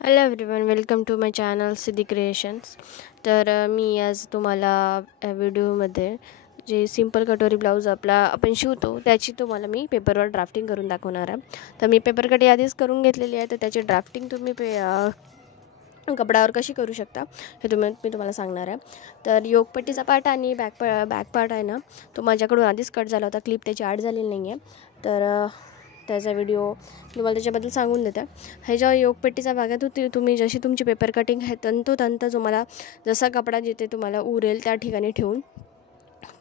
Hello everyone, welcome to my channel Siddhi Creations. तर मी आज तुम्हाला या व्हिडिओमध्ये जे सिंपल कटोरी ब्लाऊज आपण शिवतो त्याची तुम्हाला मी पेपरवर ड्राफ्टिंग करून दाखवणार आहे. तर मी पेपर कट आधीच करून घेतलेली आहे, तर त्याची ड्राफ्टिंग तुम्ही कपड्यावर कशी करू शकता हे मी तुम्हाला सांगणार आहे. तर योगपट्टीचा पार्ट आणि बॅक पार्ट आहे ना, तो माझ्याकडून आधीच कट झाला होता. क्लिप त्याची ॲड झालेली नाही आहे, तर त्याचा व्हिडिओ तुम्हाला त्याच्याबद्दल सांगून देते. ह्याच्या योगपट्टीचा भागात होती तुम्ही जशी तुमची पेपर कटिंग आहे तंतोतंत तुम्हाला जसा कपडा जिथे तुम्हाला उरेल त्या ठिकाणी ठेवून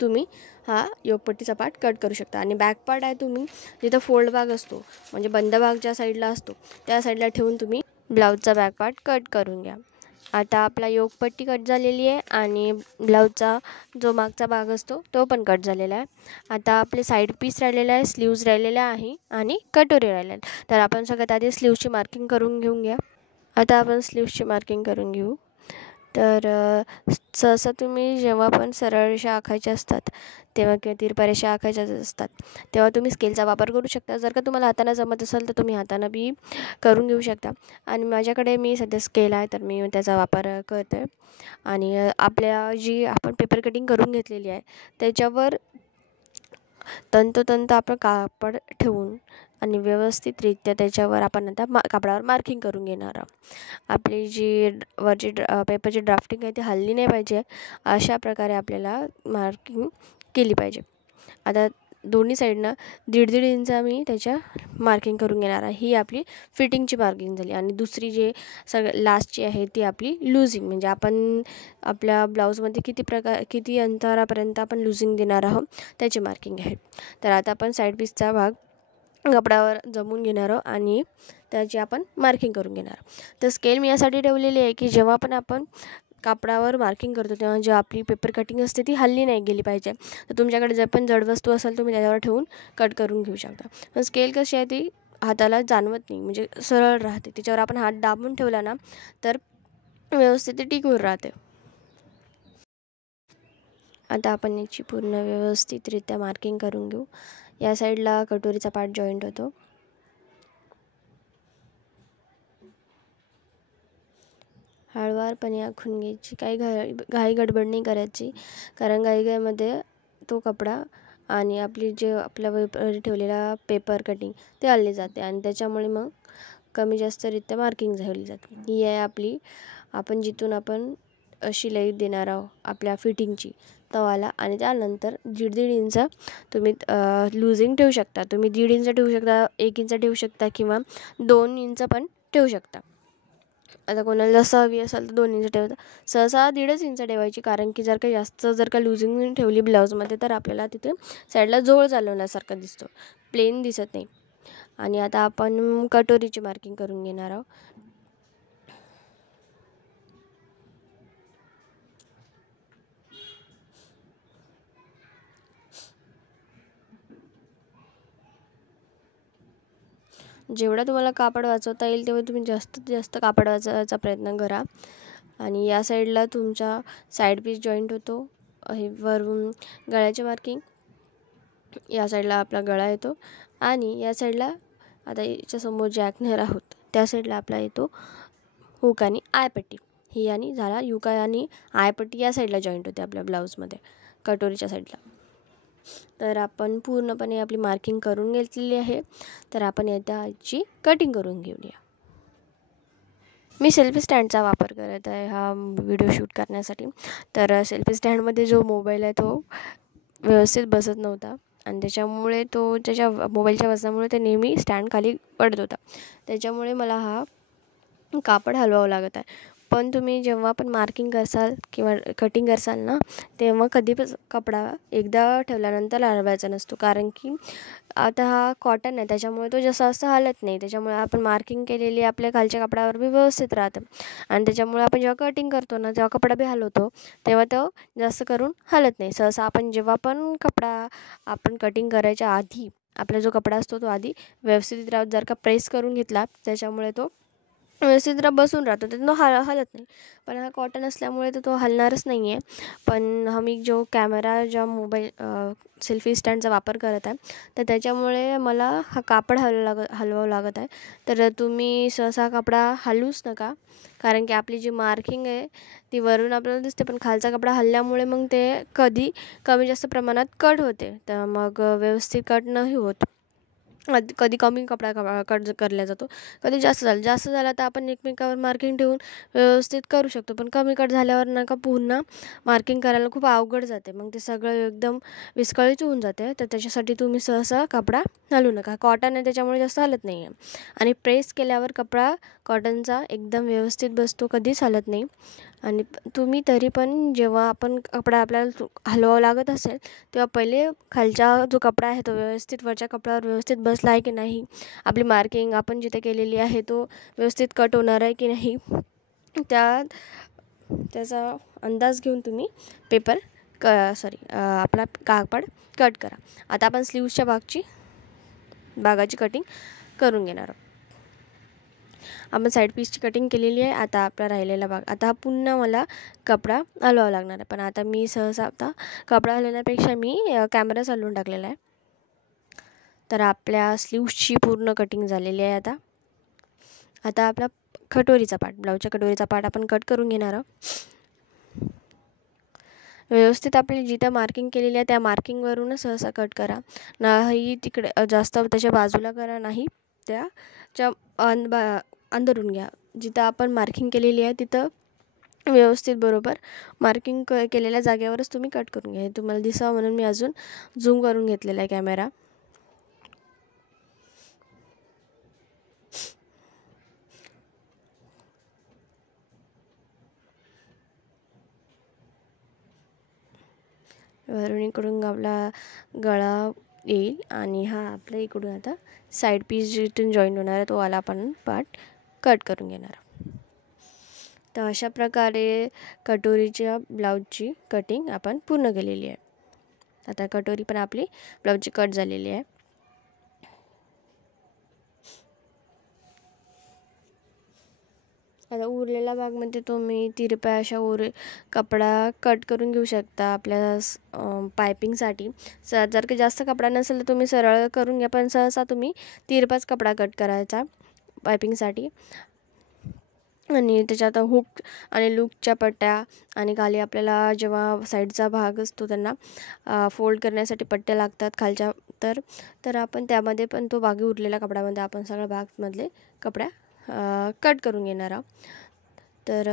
तुम्ही हा योगपट्टीचा पार्ट कट करू शकता. आणि बॅक पार्ट आहे तुम्ही जिथं फोल्ड भाग असतो म्हणजे बंद भाग ज्या साईडला असतो त्या साईडला ठेवून तुम्ही ब्लाऊजचा बॅक पार्ट कट करून घ्या. आता आपला योगपट्टी कट झालेली आहे आणि ब्लाऊजचा जो मागचा भाग असतो तो पण कट झालेला आहे. आता आपले साईड पीस राहिलेला आहे, स्लीव्ज राहिलेला आहे आणि कटोरी राहिलेला आहे. तर आपण सगळ्यात आधी स्लीव्जची मार्किंग करून घेऊन घ्या. आता आपण स्लीव्जची मार्किंग करून घेऊ. तर सहसा तुम्ही जेव्हा पण सरळ रेषा आखायच्या असतात तेव्हा किंवा तिरपा रेषा आखायच्या असतात तेव्हा तुम्ही स्केलचा वापर करू शकता. जर का तुम्हाला हाताने जमत असेल तर तुम्ही हातानं बी करून घेऊ शकता. आणि माझ्याकडे मी सध्या स्केल आहे तर मी त्याचा वापर करते. आणि आपल्या जी आपण पेपर कटिंग करून घेतलेली आहे त्याच्यावर तंतोतंत आपण कापड ठेवून आणि व्यवस्थितरित्या त्याच्यावर आपण आता कापडावर मार्किंग करून घेणार आहोत. आपली जी वरची पेपरची ड्राफ्टिंग आहे ती हलली नाही पाहिजे, अशा प्रकारे आपल्याला मार्किंग केली पाहिजे. आता दोन्ही साईडनं 1.5 इंच मी त्याच्या मार्किंग करून घेणार आहे. ही आपली फिटिंगची मार्किंग झाली. आणि दुसरी जे लास्टची आहे ती आपली लुझिंग, म्हणजे आपण आपल्या ब्लाऊजमध्ये किती अंतरापर्यंत आपण लुझिंग देणार आहोत त्याची मार्किंग आहे. तर आता आपण साईड पीसचा भाग कपड्यावर जमवून घेणार आहोत आणि त्याची आपण मार्किंग करून घेणार. तर स्केल मी यासाठी ठेवलेली आहे की जेव्हा पण आपण कापडावर मार्किंग करतो तेव्हा जी आपली पेपर कटिंग असते ती हल्ली नाही गेली पाहिजे. तर तुमच्याकडे जर पण जड वस्तू असेल तुम्ही त्याच्यावर ठेवून कट करून घेऊ शकता. पण स्केल कशी आहे ती हाताला जाणवत नाही, म्हणजे सरळ राहते. त्याच्यावर आपण हात दाबून ठेवला ना तर व्यवस्थित टिकून राहते. आता आपण याची पूर्ण व्यवस्थितरित्या मार्किंग करून घेऊ. या साईडला कटोरीचा पार्ट जॉईंट होतो. हळुवारपणे आखून घ्यायची, काही घाई गडबड नाही करायची, कारण घाईमध्ये तो कपडा आणि आपली जे आपल्या ठेवलेला पेपर कटिंग ते हल्ले जाते आणि त्याच्यामुळे मग कमी जास्तरित्या मार्किंग झाली जाते. ही आहे आपली आपण जिथून आपण शिलाई देणार आहोत आपल्या फिटिंगची तवाला. आणि त्यानंतर 1.5 इंच तुम्ही लुझिंग ठेवू शकता. तुम्ही 1.5 इंच ठेवू शकता, 1 इंच ठेवू शकता किंवा 2 इंच पण ठेवू शकता. आता कोणाला जसं हवी असेल तर 2 इंच ठेवता. सहसा 1.5 इंच ठेवायची, कारण की जर का लुझिंग ठेवली ब्लाऊजमध्ये तर आपल्याला तिथे साईडला जोळ चालवण्यासारखा दिसतो, प्लेन दिसत नाही. आणि आता आपण कटोरीची मार्किंग करून घेणार आहोत. जेवढा तुम्हाला कापड वाचवता येईल तेव्हा तुम्ही जास्तीत जास्त कापड वाचवायचा प्रयत्न करा. आणि या साईडला तुमचा साईड पीस जॉईंट होतो, हे वरून गळ्याची मार्किंग, या साईडला आपला गळा येतो. आणि या साईडला आता याच्यासमोर जे आखणार आहोत त्या साईडला आपला येतो हुक आणि आयपट्टी. ही आणि झाला हुक आणि आयपट्टी या साईडला जॉईंट होते आपल्या ब्लाऊजमध्ये कटोरीच्या साईडला. तर आपण पूर्णपणे आपली मार्किंग करून घेतलेली आहे. तर आपण याची कटिंग करून घेऊया. मी सेल्फी स्टँडचा वापर करत आहे हा व्हिडिओ शूट करण्यासाठी. तर सेल्फी स्टँडमध्ये जो मोबाईल आहे तो व्यवस्थित बसत नव्हता आणि त्याच्यामुळे तो त्याच्या मोबाईलच्या वजनामुळे ते नेहमी स्टँड खाली पडत होता. त्याच्यामुळे मला हा कापड हलवावं लागत आहे. पण तुम्ही जेव्हा पण मार्किंग करसाल किंवा कटिंग करसाल ना तेव्हा कधी पण कपडा एकदा ठेवल्यानंतर हलवायचा नसतो, कारण की आता हा कॉटन आहे त्याच्यामुळे तो जसं असं हलत नाही. त्याच्यामुळे आपण मार्किंग केलेली आपल्या खालच्या कपड्यावर बी व्यवस्थित राहतं. आणि त्याच्यामुळे आपण जेव्हा कटिंग करतो ना तेव्हा कपडा बी हलवतो तेव्हा तो जास्त करून हलत नाही. सहसा आपण जेव्हा पण कपडा आपण कटिंग करायच्या आधी आपला जो कपडा असतो तो आधी व्यवस्थित जर का प्रेस करून घेतला त्याच्यामुळे तो व्यवस्थित बसून राहतो, तर तो हलत नाही. पण हा कॉटन असल्यामुळे तर तो हलणारच नाही आहे. पण मी जो कॅमेरा ज्या मोबाईल सेल्फी स्टँडचा वापर करत आहे, तर त्याच्यामुळे मला हा कापड हलवावं लागत आहे. तर तुम्ही सहसा कपडा हलवूच नका, कारण की आपली जी मार्किंग आहे ती वरून आपल्याला दिसते, पण खालचा कपडा हलल्यामुळे मग ते कधी कमी जास्त प्रमाणात कट होते. तर मग व्यवस्थित कट नाही होत. कधी कमी कपडा कट करला जातो, कधी जास्त झाला तर आपण एकमेकावर मार्किंग ठेवून व्यवस्थित करू शकतो. पण कमी कट झाल्यावर नका पुन्हा मार्किंग करायला खूप अवघड जाते, मग ते सगळं एकदम विस्कळीत होऊन जाते. तर त्याच्यासाठी तुम्ही सहसा कपडा हलवू नका. कॉटन आहे त्याच्यामुळे जास्त हलत नाही आहे. आणि प्रेस केल्यावर कपडा कॉटनचा एकदम व्यवस्थित बसतो, कधीच हलत नाही. आणि तुम्ही तरी पण जेव्हा आपण कपडा आपल्याला हलवावं लागत असेल, तेव्हा पहिले खालचा जो कपडा आहे तो व्यवस्थित वरच्या कपड्यावर व्यवस्थित बसला आहे की नाही, आपली मार्किंग आपण जिथे केलेली आहे तो व्यवस्थित कट होणार आहे की नाही, त्याचा अंदाज घेऊन तुम्ही आपला कापड कट करा. आता आपण स्लीव्सच्या भागाची कटिंग करून घेणार आहोत. आपण साईड पीसची कटिंग केलेली आहे. आता आपला राहिलेला भाग, आता हा पुन्हा मला कपडा हलवावा लागणार आहे. पण आता मी सहसा कपडा हलवण्यापेक्षा मी कॅमेराच हलवून टाकलेला आहे. तर आपल्या स्लीव्सची पूर्ण कटिंग झालेली आहे. आता आपला कटोरीचा पार्ट, ब्लाऊजच्या कटोरीचा पार्ट आपण कट करून घेणार आहोत. व्यवस्थित आपली जिथं मार्किंग केलेली आहे त्या मार्किंगवरूनच सहसा कट करा. नाही तिकडे जास्त त्याच्या बाजूला करा, नाही त्याच्या अंदरून घ्या. जिथं आपण मार्किंग केलेली आहे तिथं व्यवस्थित बरोबर मार्किंग केलेल्या जागेवरच तुम्ही कट करून घ्या. तुम्हाला दिसावं म्हणून मी अजून झूम करून घेतलेला आहे कॅमेरा. वरून इकडून आपला गळा येईल आणि हा आपल्या इकडून आता साईड पीस जिथून जॉईंट होणार आहे तो वाला आपण पार्ट कट करून घेणार. तर अशा प्रकारे कटोरीच्या ब्लाऊजची कटिंग आपण पूर्ण केलेली आहे. आता कटोरी पण आपली ब्लाऊजची कट झालेली आहे. आता उरलेला भागमध्ये तुम्ही तिरप्या अशा कपडा कट करून घेऊ शकता आपल्या पायपिंगसाठी. जर का जास्त कपडा नसेल तर तुम्ही सरळ करून घ्या, पण सहसा तुम्ही तिरपाच कपडा कट करायचा पायपिंगसाठी. आणि त्याच्यात हुक आणि लूकच्या पट्ट्या आणि खाली आपल्याला जेव्हा साईडचा भाग असतो त्यांना फोल्ड करण्यासाठी पट्ट्या लागतात खालच्या, तर आपण त्यामध्ये पण तो बाकी उरलेल्या कपड्यामध्ये आपण सगळ्या भागमधले कपड्या कट करून घेणार आहोत. तर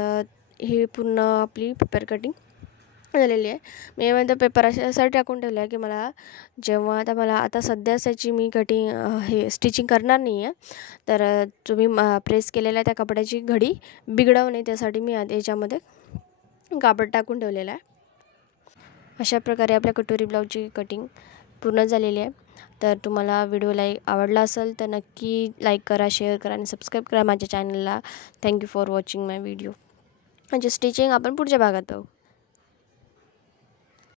ही पूर्ण आपली पेपर कटिंग झालेली आहे. मी यामध्ये पेपर अशासाठी टाकून ठेवला आहे की मला आता सध्याच याची मी कटिंग स्टिचिंग करणार नाही आहे. तर तुम्ही प्रेस केलेल्या त्या कपड्याची घडी बिघडवू नये त्यासाठी मी याच्यामध्ये कापड टाकून ठेवलेलं आहे. अशा प्रकारे आपल्या कटोरी ब्लाऊजची कटिंग पूर्ण झालेली आहे. तर तुम्हाला व्हिडिओ आवडला असेल तर नक्की लाईक करा, शेअर करा आणि सबस्क्राईब करा माझ्या चॅनलला. Thank you for watching my video. म्हणजे स्टिचिंग आपण पुढच्या भागात पाहू.